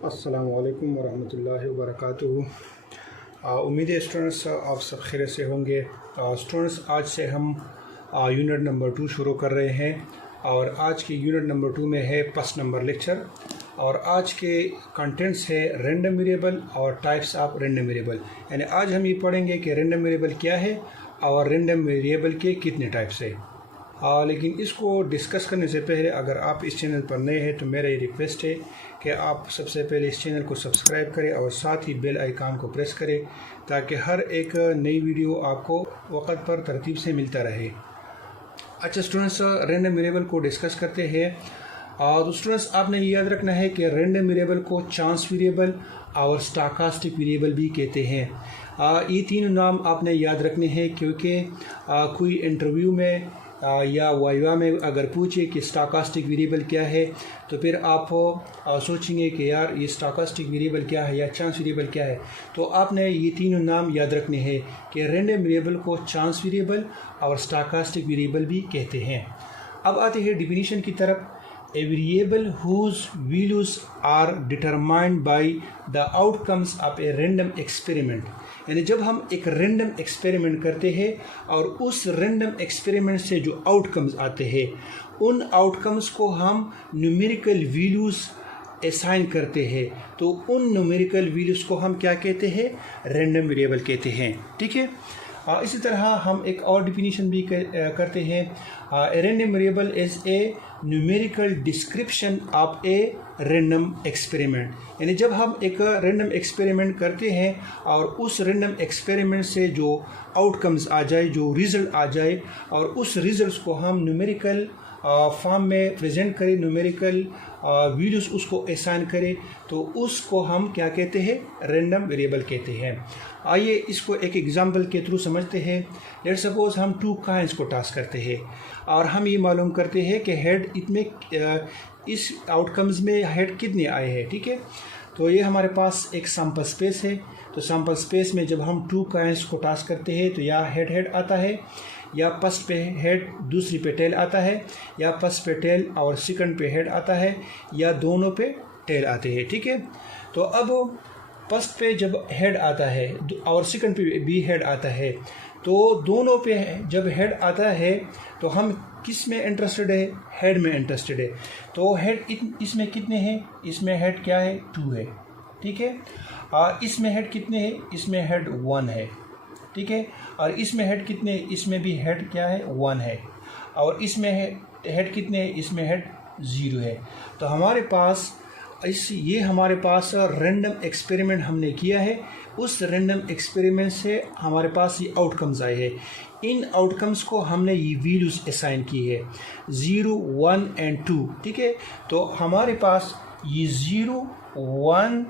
अस्सलामुअलैकुम वरहमतुल्लाहि वबरकातुहू। उम्मीद है स्टूडेंट्स आप सब खैर से होंगे। स्टूडेंट्स आज से हम यूनिट नंबर 2 शुरू कर रहे हैं और आज के यूनिट नंबर 2 में है फर्स्ट नंबर लेक्चर और आज के कंटेंट्स है रैंडम वेरिएबल और टाइप्स ऑफ रैंडम वेरिएबल। यानी आज हम ये पढ़ेंगे कि रैंडम वेरिएबल क्या है और रैंडम वेरिएबल के कितने टाइप्स है। लेकिन इसको डिस्कस करने से पहले अगर आप इस चैनल पर नए हैं तो मेरा ये रिक्वेस्ट है कि आप सबसे पहले इस चैनल को सब्सक्राइब करें और साथ ही बेल आइकन को प्रेस करें ताकि हर एक नई वीडियो आपको वक्त पर तरतीब से मिलता रहे। अच्छा स्टूडेंट्स, रैंडम वेरिएबल को डिस्कस करते हैं। तो स्टूडेंट्स आपने ये याद रखना है कि रैंडम वेरिएबल को चांस वेरिएबल और स्टोकास्टिक वेरिएबल भी कहते हैं। ये तीनों नाम आपने याद रखने हैं क्योंकि कोई इंटरव्यू में या वाइवा में अगर पूछे कि स्टोकास्टिक वेरिएबल क्या है तो फिर आप सोचेंगे कि यार ये स्टोकास्टिक वेरिएबल क्या है या चांस वेरिएबल क्या है। तो आपने ये तीनों नाम याद रखने हैं कि रैंडम वेरिएबल को चांस वेरिएबल और स्टोकास्टिक वेरिएबल भी कहते हैं। अब आते हैं डिफिनीशन की तरफ। A variable whose values are determined by the outcomes of a random experiment। यानी जब हम एक रैंडम एक्सपेरिमेंट करते हैं और उस रैंडम एक्सपेरिमेंट से जो आउटकम्स आते हैं उन आउटकम्स को हम न्यूमेरिकल वैल्यूज़ असाइन करते हैं, तो उन न्यूमेरिकल वैल्यूज़ को हम क्या कहते हैं? रैंडम वेरिएबल कहते हैं। ठीक है। इसी तरह हम एक और डिफिनीशन भी करते हैं। Random variable is a numerical description of a random experiment. यानी जब हम एक रैंडम एक्सपेरिमेंट करते हैं और उस रैंडम एक्सपेरिमेंट से जो आउटकम्स आ जाए, जो रिज़ल्ट आ जाए और उस रिज़ल्ट्स को हम न्यूमेरिकल फॉर्म में प्रेजेंट करें, न्यूमेरिकल वैल्यूज़ उसको असाइन करें, तो उसको हम क्या कहते हैं? रैंडम वेरिएबल कहते हैं। आइए इसको एक एग्जांपल के थ्रू समझते हैं। लेट सपोज हम 2 कॉइन्स को टॉस करते हैं और हम ये मालूम करते हैं कि हेड इतने इस आउटकम्स में हेड कितने आए हैं। ठीक है। तो ये हमारे पास एक सैम्पल स्पेस है। तो सैम्पल स्पेस में जब हम 2 कॉइन्स को टॉस करते हैं तो या हेड आता है, या फर्स्ट पे हेड दूसरी पे टेल आता है, या फर्स्ट पे टेल और सेकंड पे हेड आता है, या दोनों पे टेल आते हैं। ठीक है। तो अब फर्स्ट पे जब हेड आता है और सेकंड पे भी हेड आता है, तो दोनों पे जब हेड आता है तो हम किस में इंटरेस्टेड है? हेड में इंटरेस्टेड है। तो हेड इसमें कितने हैं? इसमें हेड क्या है? 2 है। ठीक है। इसमें हेड कितने हैं? इसमें हेड 1 है। ठीक है। और इसमें हेड कितने? इसमें भी हेड क्या है? 1 है। और इसमें हेड कितने? इसमें हेड 0 है। तो हमारे पास ये हमारे पास रैंडम एक्सपेरिमेंट हमने किया है। उस रैंडम एक्सपेरिमेंट से हमारे पास ये आउटकम्स आए हैं। इन आउटकम्स को हमने ये वैल्यूज़ असाइन की है 0, 1 एंड 2। ठीक है। तो हमारे पास ये 0, 1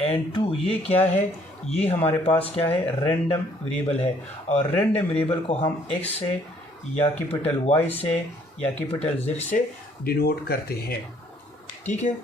एंड 2 ये क्या है? ये हमारे पास क्या है? रैंडम वेरिएबल है। और रैंडम वेरिएबल को हम x से या कैपिटल Y से या कैपिटल Z से डिनोट करते हैं। ठीक है।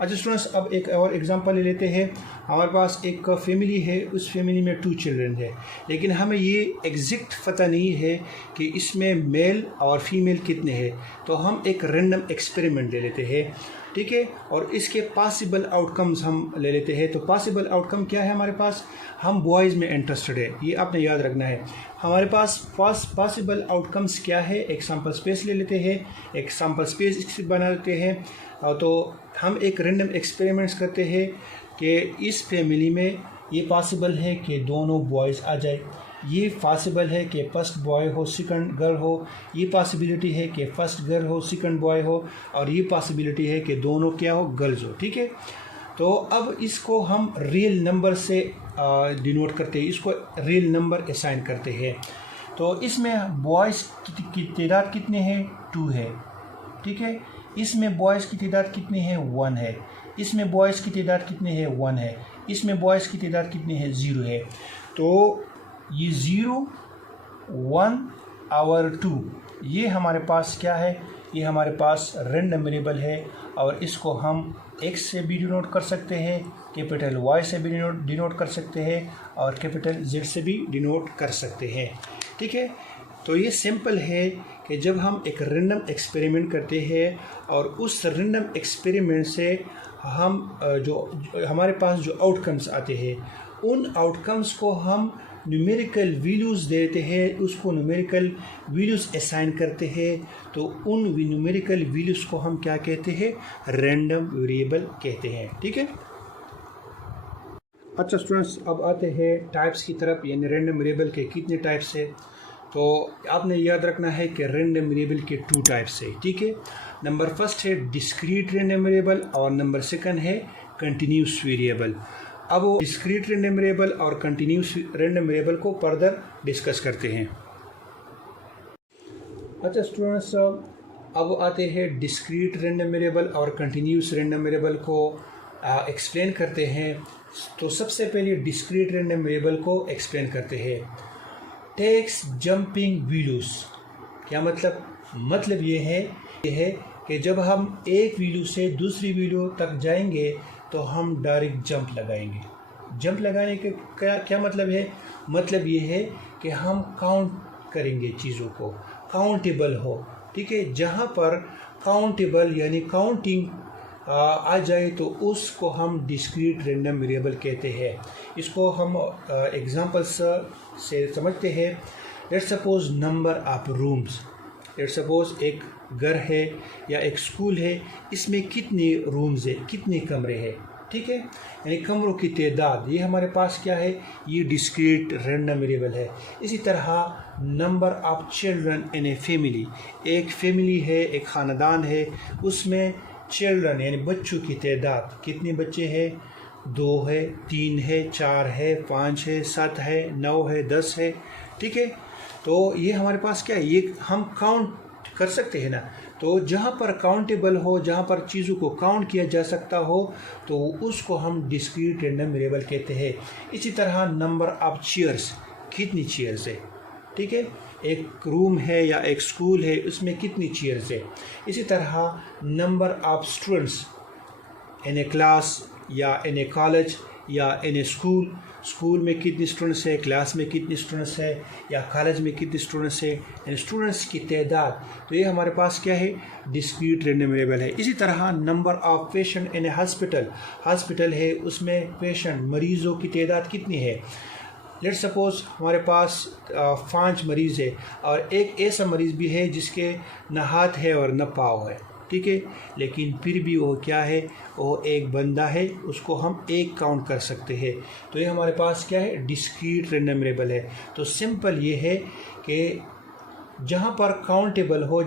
अच्छा स्टूडेंट्स, अब एक और एग्जांपल ले लेते हैं। हमारे पास एक फैमिली है, उस फैमिली में 2 चिल्ड्रन है, लेकिन हमें ये एग्जैक्ट पता नहीं है कि इसमें मेल और फीमेल कितने हैं। तो हम एक रैंडम एक्सपेरिमेंट ले लेते हैं। ठीक है। और इसके पॉसिबल आउटकम्स हम ले लेते हैं। तो पॉसिबल आउटकम क्या है हमारे पास? हम बॉयज़ में इंटरेस्टेड है, ये आपने याद रखना है। हमारे पास पॉसिबल आउटकम्स क्या है? एक सैम्पल स्पेस ले लेते हैं, एक सैम्पल स्पेस बना लेते हैं। तो हम एक रैंडम एक्सपेरिमेंट्स करते हैं कि इस फैमिली में ये पॉसिबल है कि दोनों बॉयज़ आ जाए, ये पॉसिबल है कि फर्स्ट बॉय हो सेकंड गर्ल हो, ये पॉसिबिलिटी है कि फर्स्ट गर्ल हो सेकंड बॉय हो, और ये पॉसिबिलिटी है कि दोनों क्या हो? गर्ल्स हो। ठीक है। तो अब इसको हम रियल नंबर से डिनोट करते हैं, इसको रियल नंबर असाइन करते हैं। तो इसमें बॉयज़ की तादाद कितने हैं? 2 है। ठीक है। इसमें बॉयज़ की तादाद कितनी है? 1 है। इसमें बॉयज़ की तादाद कितनी है? 1 है। इसमें बॉयज़ की तादाद कितनी है? 0 है। तो ये 0, 1 और 2 ये हमारे पास क्या है? ये हमारे पास रैंडम वेरिएबल है और इसको हम x से भी डिनोट कर सकते हैं, कैपिटल Y से भी डिनोट कर सकते हैं और कैपिटल Z से भी डिनोट कर सकते हैं। ठीक है। तो ये सिंपल है कि जब हम एक रैंडम एक्सपेरिमेंट करते हैं और उस रैंडम एक्सपेरिमेंट से हम जो हमारे पास जो आउटकम्स आते हैं उन आउटकम्स को हम न्यूमेरिकल वैल्यूज़ देते हैं, उसको न्यूमेरिकल वैल्यूज़ असाइन करते हैं, तो उन न्यूमेरिकल वैल्यूज़ को हम क्या कहते हैं, रैंडम वेरिएबल कहते हैं। ठीक है। अच्छा स्टूडेंट्स, अब आते हैं टाइप्स की तरफ, यानी रैंडम वेरिएबल के कितने टाइप्स है। तो आपने याद रखना है कि रैंडम वेरिएबल के 2 टाइप्स है। ठीक है। नंबर फर्स्ट है डिस्क्रीट रैंडम वेरिएबल और नंबर सेकंड है कंटिन्यूस वेरिएबल। अब वो डिस्क्रीट रैंडम वेरिएबल और कंटिन्यूस रैंडम वेरिएबल को फर्दर डिस्कस करते हैं। अच्छा स्टूडेंट्स, अब आते हैं डिस्क्रीट रैंडम वेरिएबल और कंटिन्यूस रैंडम वेरिएबल को एक्सप्लेन करते हैं। तो सबसे पहले डिस्क्रीट रैंडम वेरिएबल को एक्सप्लेन करते हैं। टेक्स जंपिंग वैल्यूज़, क्या मतलब ये है कि जब हम एक वैल्यू से दूसरी वैल्यू तक जाएंगे तो हम डायरेक्ट जंप लगाएंगे। जंप लगाने के क्या मतलब है? मतलब ये है कि हम काउंट करेंगे चीज़ों को, काउंटेबल हो। ठीक है। जहाँ पर काउंटेबल यानी काउंटिंग आ जाए तो उसको हम डिस्क्रीट रैंडम वेरिएबल कहते हैं। इसको हम एग्जांपल्स से समझते हैं। Let's suppose number of rooms. Let's suppose एक घर है या एक स्कूल है, इसमें कितने रूम्स है, कितने कमरे हैं। ठीक है। यानी कमरों की तादाद, ये हमारे पास क्या है, ये डिस्क्रीट रैंडम वेरिएबल है। इसी तरह number of children in a family, एक फैमिली है, एक ख़ानदान है, उसमें चिल्ड्रन यानी बच्चों की तादाद, कितने बच्चे हैं, 2 है, 3 है, 4 है, 5 है, 7 है, 9 है, 10 है। ठीक है। तो ये हमारे पास क्या है, ये हम काउंट कर सकते हैं ना। तो जहाँ पर काउंटेबल हो, जहाँ पर चीज़ों को काउंट किया जा सकता हो, तो उसको हम डिस्क्रीट रैंडम वेरिएबल कहते हैं। इसी तरह नंबर ऑफ चेयर्स, कितनी चेयर्स है। ठीक है। एक रूम है या एक स्कूल है, उसमें कितनी चेयर्स है। इसी तरह number of students in A class या इन ए कॉलेज या इन ए स्कूल, स्कूल में कितने स्टूडेंट्स है, क्लास में कितने स्टूडेंट्स है या कॉलेज में कितने स्टूडेंट्स है, यानी स्टूडेंट्स की तादाद। तो ये हमारे पास क्या है, डिस्क्रीट रैंडम वेरिएबल है। इसी तरह number of patient in A hospital है, उसमें पेशेंट मरीज़ों की तादाद कितनी है। लेट्स सपोज हमारे पास 5 मरीज़ है और एक ऐसा मरीज़ भी है जिसके न हाथ है और न पाँव है। ठीक है। लेकिन फिर भी वो क्या है, वो एक बंदा है, उसको हम एक काउंट कर सकते हैं। तो ये हमारे पास क्या है, डिस्क्रीट रैंडम वेरिएबल है। तो सिंपल ये है कि जहाँ पर काउंटेबल हो,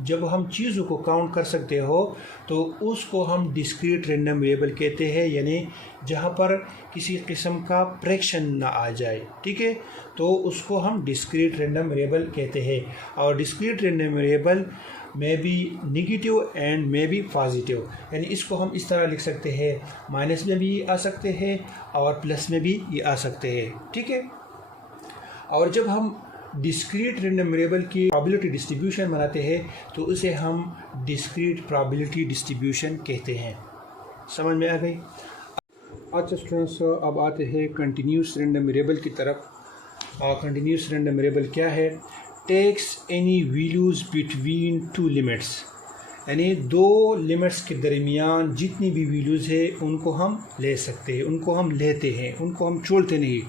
जब हम चीज़ों को काउंट कर सकते हो, तो उसको हम डिस्क्रीट रैंडम वेरिएबल कहते हैं, यानी जहाँ पर किसी किस्म का फ्रैक्शन ना आ जाए। ठीक है। तो उसको हम डिस्क्रीट रैंडम वेरिएबल कहते हैं। और डिस्क्रीट रैंडम वेरिएबल में बी नेगेटिव एंड में बी पॉजिटिव, यानी इसको हम इस तरह लिख सकते हैं, माइनस में भी आ सकते हैं और प्लस में भी ये आ सकते हैं। ठीक है। और जब हम डिस्क्रीट रैंडम वेरिएबल की प्रोबेबिलिटी डिस्ट्रीब्यूशन बनाते हैं तो उसे हम डिस्क्रीट प्रोबेबिलिटी डिस्ट्रीब्यूशन कहते हैं। समझ में आ गई। अच्छा स्टूडेंट्स, अब आते हैं कंटिन्यूस रैंडम वेरिएबल की तरफ। कंटिन्यूस रैंडम वेरिएबल क्या है, takes any values between 2 limits, यानी 2 लिमिट्स के दरमियान जितनी भी वैल्यूज़ है उनको हम ले सकते हैं, उनको हम लेते हैं, उनको हम छोड़ते नहीं।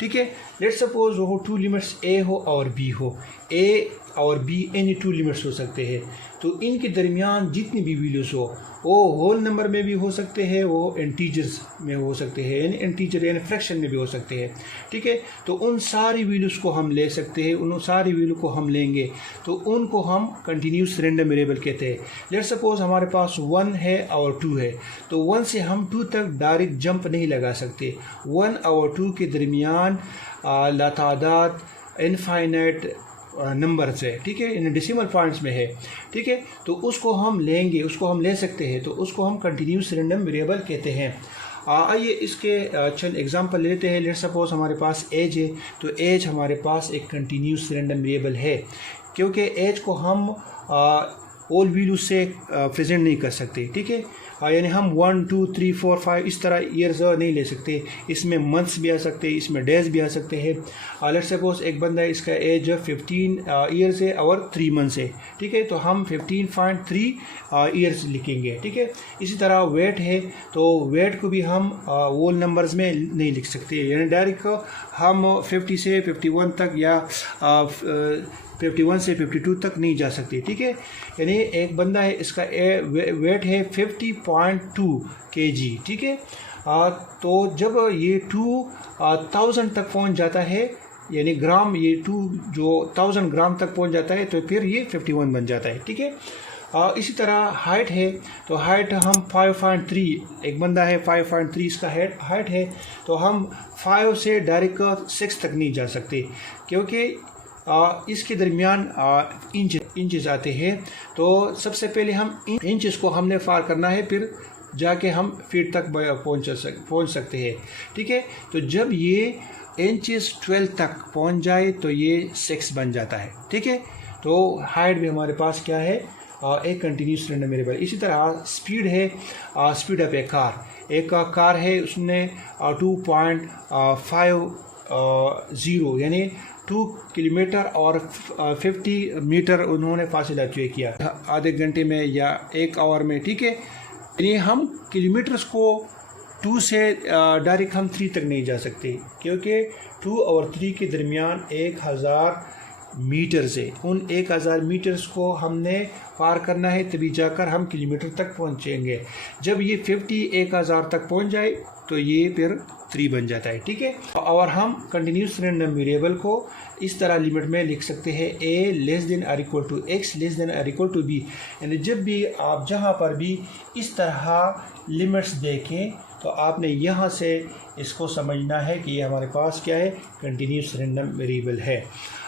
ठीक है। लेट्स सपोज वो 2 लिमिट्स ए हो और बी हो, ए और बी एनी 2 लिमिट्स हो सकते हैं। तो इनके दरमियान जितनी भी वैल्यूज़ हो, वो होल नंबर में भी हो सकते हैं, वो इंटीजर्स में हो सकते हैं, यानी इंटीजर यानी फ्रैक्शन में भी हो सकते हैं। ठीक है। तो उन सारी वैल्यूज़ को हम ले सकते हैं, उन सारी वैल्यू को हम लेंगे तो उनको हम कंटिन्यूस रैंडम वेरिएबल कहते हैं। लेट्स सपोज हमारे पास 1 है और 2 है, तो 1 से हम 2 तक डायरेक्ट जंप नहीं लगा सकते। 1 और 2 के दरमियान लातादाद इनफाइनाइट नंबर्स है। ठीक है। इन डेसिमल पॉइंट्स में है। ठीक है। तो उसको हम लेंगे, उसको हम ले सकते हैं, तो उसको हम कंटिन्यूस रैंडम वेरिएबल कहते हैं। आइए इसके चल एग्जांपल लेते हैं। लेट्स सपोज हमारे पास एज है, तो एज हमारे पास एक कंटिन्यूस रैंडम वेरिएबल है, क्योंकि एज को हम ऑल वैल्यू से प्रेजेंट नहीं कर सकते, ठीक है। यानी हम 1 2 3 4 5 इस तरह ईयर्स नहीं ले सकते, इसमें मंथ्स भी आ सकते हैं, इसमें डेज भी आ सकते हैं। लेट्स सपोज एक बंदा है, इसका एज 15 ईयर्स है और 3 मंथ्स है, ठीक है, तो हम 15.3 ईयर्स लिखेंगे, ठीक है। इसी तरह वेट है, तो वेट को भी हम होल नंबर्स में नहीं लिख सकते, यानी डायरेक्ट हम 50 से 51 तक या 51 से 52 तक नहीं जा सकते, ठीक है। यानी एक बंदा है, इसका वेट है 50.2 kg, ठीक है। तो जब ये 2000 तक पहुंच जाता है, यानी ग्राम, ये 2 जो 1000 ग्राम तक पहुंच जाता है, तो फिर ये 51 बन जाता है, ठीक है। इसी तरह हाइट है, तो हाइट हम 5.3, एक बंदा है 5.3 इसका हाइट है, तो हम 5 से डायरेक्ट 6 तक नहीं जा सकते, क्योंकि इसके दरमियान इंचेस आते हैं। तो सबसे पहले हम इंचेस को हमने पार करना है, फिर जाके हम फीट तक पहुंच सकते हैं, ठीक है। तो जब ये इंचेस 12 तक पहुंच जाए तो ये 6 बन जाता है, ठीक है। तो हाइट भी हमारे पास क्या है, एक कंटिन्यूस रैंडम वेरिएबल। इसी तरह स्पीड है, स्पीड ऑफ एक कार है, उसने 2.50 यानी 2 किलोमीटर और 50 मीटर उन्होंने फासला तय किया आधे घंटे में या 1 आवर में, ठीक है। यानी हम किलोमीटर्स को 2 से डायरेक्ट हम 3 तक नहीं जा सकते, क्योंकि 2 और 3 के दरमियान 1000 मीटर्स है। उन 1000 मीटर्स को हमने पार करना है, तभी जाकर हम किलोमीटर तक पहुंचेंगे। जब ये 1000 तक पहुंच जाए तो ये फिर 3 बन जाता है, ठीक है। और हम कंटिन्यूस रैंडम वेरिएबल को इस तरह लिमिट में लिख सकते हैं, a लेस देन और equal to x less than और इक्वल टू b। यानी जब भी आप जहाँ पर भी इस तरह लिमिट्स देखें, तो आपने यहाँ से इसको समझना है कि ये हमारे पास क्या है, कंटिन्यूस रैंडम वेरिएबल है।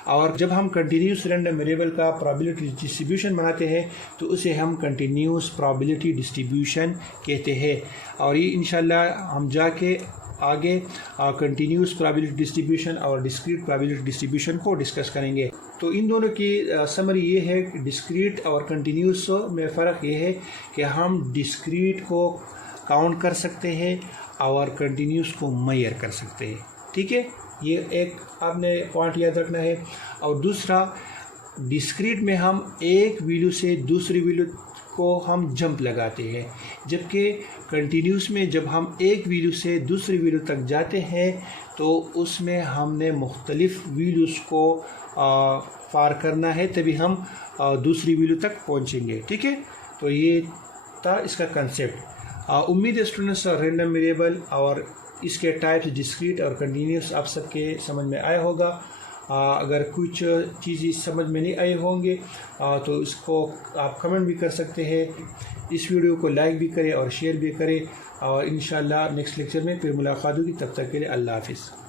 और जब हम कंटिन्यूस रैंडम वेरिएबल का प्रोबेबिलिटी डिस्ट्रीब्यूशन बनाते हैं, तो उसे हम कंटिन्यूस प्रोबेबिलिटी डिस्ट्रीब्यूशन कहते हैं। और ये इंशाल्लाह हम जाके आगे कंटिन्यूस प्रोबेबिलिटी डिस्ट्रीब्यूशन और डिस्क्रीट प्रोबेबिलिटी डिस्ट्रीब्यूशन को डिस्कस करेंगे। तो इन दोनों की समरी ये है कि डिस्क्रीट और कंटिन्यूस में फ़र्क ये है कि हम डिस्क्रीट को काउंट कर सकते हैं और कंटिन्यूस को मेजर कर सकते हैं, ठीक है। ये एक आपने पॉइंट याद रखना है। और दूसरा, डिस्क्रीट में हम एक वैल्यू से दूसरी वैल्यू को हम जंप लगाते हैं, जबकि कंटिन्यूस में जब हम एक वैल्यू से दूसरी वैल्यू तक जाते हैं तो उसमें हमने मुख्तलिफ वैल्यूज़ को पार करना है, तभी हम दूसरी वैल्यू तक पहुंचेंगे, ठीक है। तो ये था इसका कंसेप्ट। उम्मीद है स्टूडेंट्स रैंडम वेरिएबल और इसके टाइप्स डिस्क्रीट और कंटिन्यूस आप सबके समझ में आया होगा। अगर कुछ चीज़ें समझ में नहीं आई होंगे तो इसको आप कमेंट भी कर सकते हैं। इस वीडियो को लाइक भी करें और शेयर भी करें, और इंशाल्लाह नेक्स्ट लेक्चर में फिर मुलाकात होगी। तब तक के लिए अल्लाह हाफिज़।